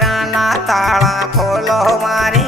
કેરાના તાળા ખોલો મારી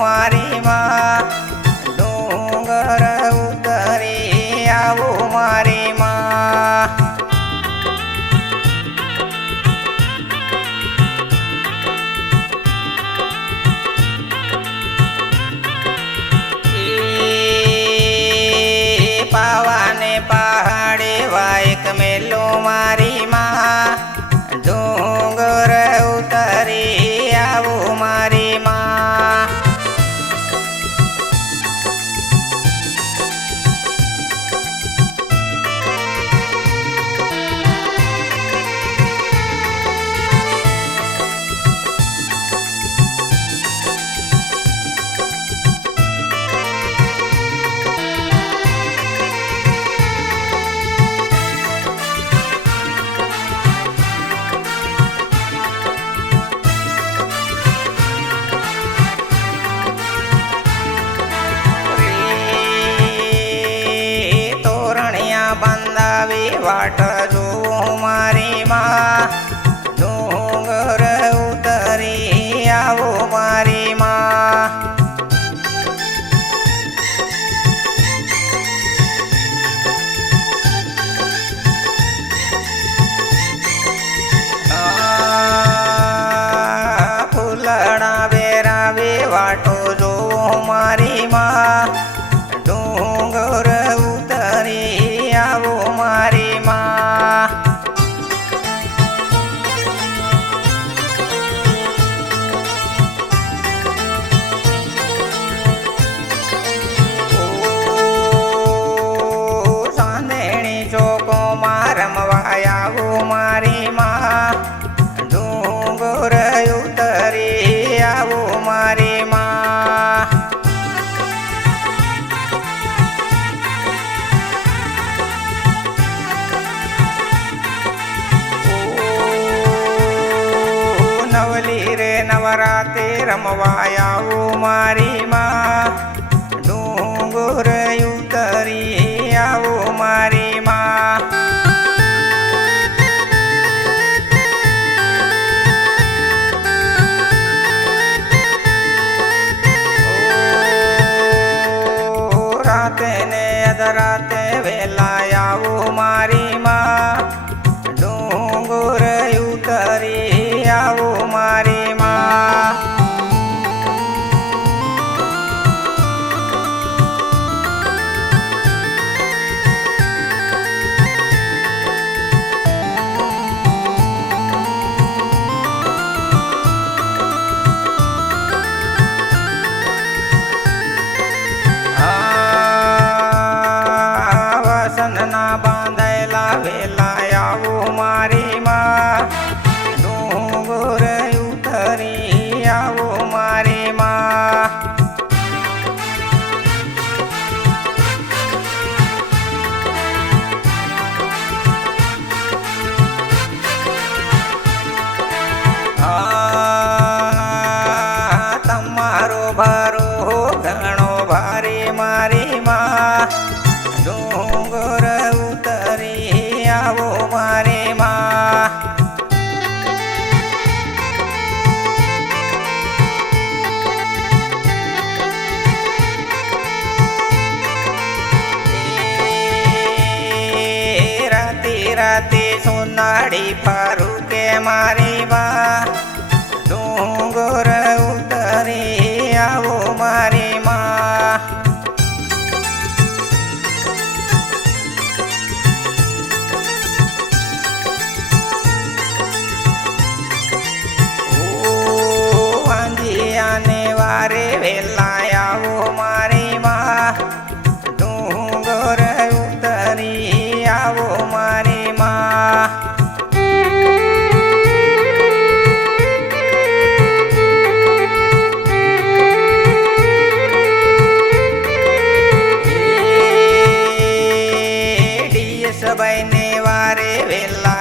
મારી માં ડુંગર ઉતરી આવો મારી માં પાવા રાતે રમવા આવો મારે વાળી પારું કે મારે revela.